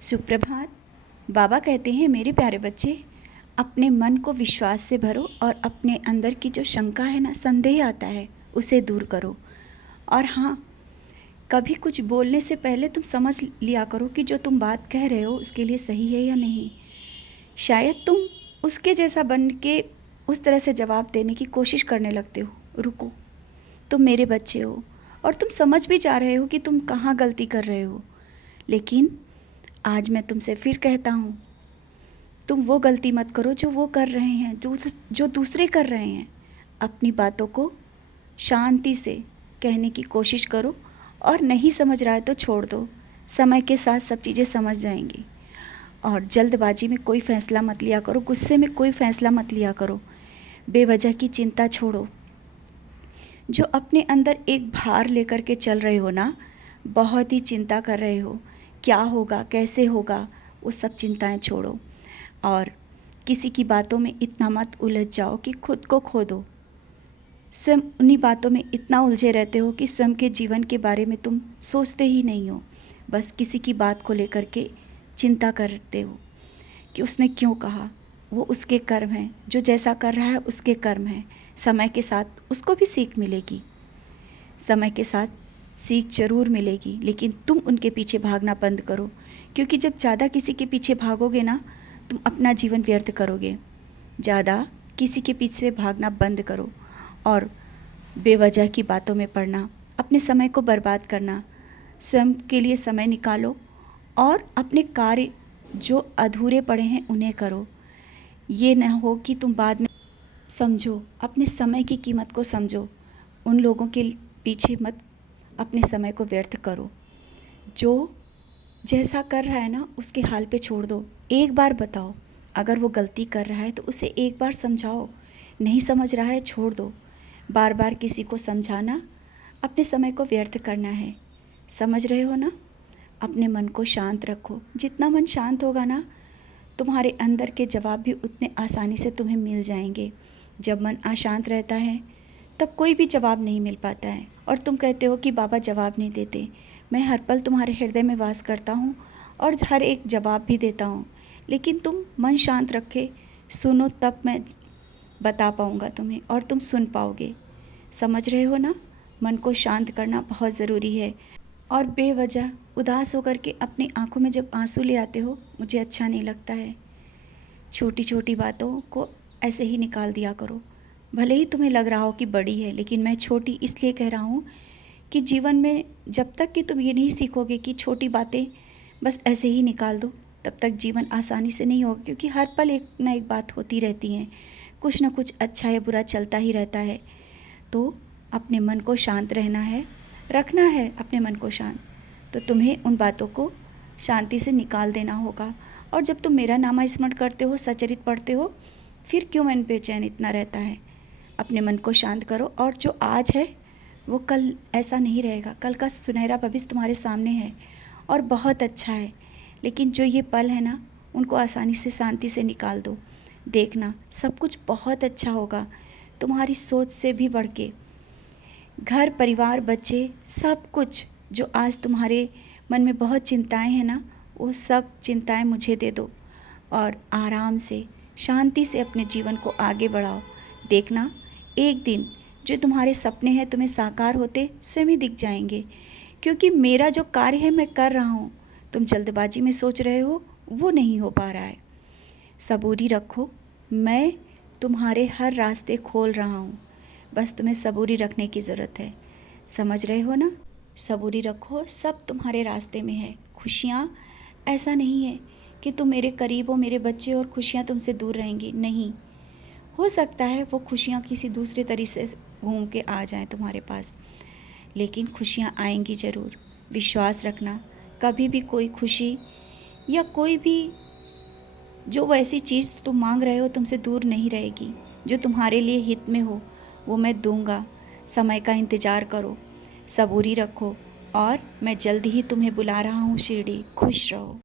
सुप्रभात। बाबा कहते हैं, मेरे प्यारे बच्चे, अपने मन को विश्वास से भरो और अपने अंदर की जो शंका है ना, संदेह आता है, उसे दूर करो। और हाँ, कभी कुछ बोलने से पहले तुम समझ लिया करो कि जो तुम बात कह रहे हो उसके लिए सही है या नहीं। शायद तुम उसके जैसा बन के उस तरह से जवाब देने की कोशिश करने लगते हो। रुको, तुम मेरे बच्चे हो और तुम समझ भी जा रहे हो कि तुम कहाँ गलती कर रहे हो। लेकिन आज मैं तुमसे फिर कहता हूँ, तुम वो गलती मत करो जो वो कर रहे हैं, जो दूसरे कर रहे हैं। अपनी बातों को शांति से कहने की कोशिश करो और नहीं समझ रहा है तो छोड़ दो। समय के साथ सब चीज़ें समझ जाएंगी। और जल्दबाजी में कोई फ़ैसला मत लिया करो, गुस्से में कोई फ़ैसला मत लिया करो। बेवजह की चिंता छोड़ो। जो अपने अंदर एक भार लेकर के चल रहे हो ना, बहुत ही चिंता कर रहे हो, क्या होगा, कैसे होगा, वो सब चिंताएं छोड़ो। और किसी की बातों में इतना मत उलझ जाओ कि खुद को खो दो। स्वयं उन्हीं बातों में इतना उलझे रहते हो कि स्वयं के जीवन के बारे में तुम सोचते ही नहीं हो। बस किसी की बात को लेकर के चिंता करते हो कि उसने क्यों कहा। वो उसके कर्म हैं, जो जैसा कर रहा है उसके कर्म हैं। समय के साथ उसको भी सीख मिलेगी, समय के साथ सीख ज़रूर मिलेगी। लेकिन तुम उनके पीछे भागना बंद करो, क्योंकि जब ज़्यादा किसी के पीछे भागोगे ना, तुम अपना जीवन व्यर्थ करोगे। ज़्यादा किसी के पीछे भागना बंद करो और बेवजह की बातों में पड़ना, अपने समय को बर्बाद करना। स्वयं के लिए समय निकालो और अपने कार्य जो अधूरे पड़े हैं उन्हें करो। ये न हो कि तुम बाद में समझो। अपने समय की कीमत को समझो। उन लोगों के पीछे मत अपने समय को व्यर्थ करो। जो जैसा कर रहा है ना, उसके हाल पे छोड़ दो। एक बार बताओ, अगर वो गलती कर रहा है तो उसे एक बार समझाओ। नहीं समझ रहा है, छोड़ दो। बार बार किसी को समझाना अपने समय को व्यर्थ करना है। समझ रहे हो ना? अपने मन को शांत रखो। जितना मन शांत होगा ना, तुम्हारे अंदर के जवाब भी उतने आसानी से तुम्हें मिल जाएंगे। जब मन अशांत रहता है तब कोई भी जवाब नहीं मिल पाता है। और तुम कहते हो कि बाबा जवाब नहीं देते। मैं हर पल तुम्हारे हृदय में वास करता हूँ और हर एक जवाब भी देता हूँ। लेकिन तुम मन शांत रखे सुनो, तब मैं बता पाऊँगा तुम्हें और तुम सुन पाओगे। समझ रहे हो ना? मन को शांत करना बहुत ज़रूरी है। और बेवजह उदास होकर के अपनी आंखों में जब आंसू ले आते हो, मुझे अच्छा नहीं लगता है। छोटी छोटी बातों को ऐसे ही निकाल दिया करो। भले ही तुम्हें लग रहा हो कि बड़ी है, लेकिन मैं छोटी इसलिए कह रहा हूँ कि जीवन में जब तक कि तुम ये नहीं सीखोगे कि छोटी बातें बस ऐसे ही निकाल दो, तब तक जीवन आसानी से नहीं होगा। क्योंकि हर पल एक ना एक बात होती रहती है, कुछ ना कुछ अच्छा या बुरा चलता ही रहता है। तो अपने मन को शांत रहना है, रखना है अपने मन को शांत। तो तुम्हें उन बातों को शांति से निकाल देना होगा। और जब तुम मेरा नाम स्मरण करते हो, सचरित पढ़ते हो, फिर क्यों मन बेचैन इतना रहता है? अपने मन को शांत करो। और जो आज है वो कल ऐसा नहीं रहेगा। कल का सुनहरा भविष्य तुम्हारे सामने है और बहुत अच्छा है। लेकिन जो ये पल है ना, उनको आसानी से शांति से निकाल दो। देखना सब कुछ बहुत अच्छा होगा, तुम्हारी सोच से भी बढ़ के। घर परिवार बच्चे सब कुछ जो आज तुम्हारे मन में बहुत चिंताएं हैं ना, वो सब चिंताएं मुझे दे दो और आराम से शांति से अपने जीवन को आगे बढ़ाओ। देखना एक दिन जो तुम्हारे सपने हैं तुम्हें साकार होते स्वयं ही दिख जाएंगे। क्योंकि मेरा जो कार्य है मैं कर रहा हूँ, तुम जल्दबाजी में सोच रहे हो वो नहीं हो पा रहा है। सबूरी रखो, मैं तुम्हारे हर रास्ते खोल रहा हूँ। बस तुम्हें सबूरी रखने की ज़रूरत है। समझ रहे हो ना? सबूरी रखो, सब तुम्हारे रास्ते में है। खुशियाँ ऐसा नहीं है कि तुम मेरे करीब हो, मेरे बच्चे, और खुशियाँ तुमसे दूर रहेंगी। नहीं, हो सकता है वो खुशियाँ किसी दूसरे तरीके से घूम के आ जाएं तुम्हारे पास, लेकिन खुशियाँ आएंगी ज़रूर। विश्वास रखना, कभी भी कोई खुशी या कोई भी जो वैसी चीज़ तुम मांग रहे हो तुमसे दूर नहीं रहेगी। जो तुम्हारे लिए हित में हो वो मैं दूंगा। समय का इंतज़ार करो, सबूरी रखो और मैं जल्दी ही तुम्हें बुला रहा हूँ शिरडी। खुश रहो।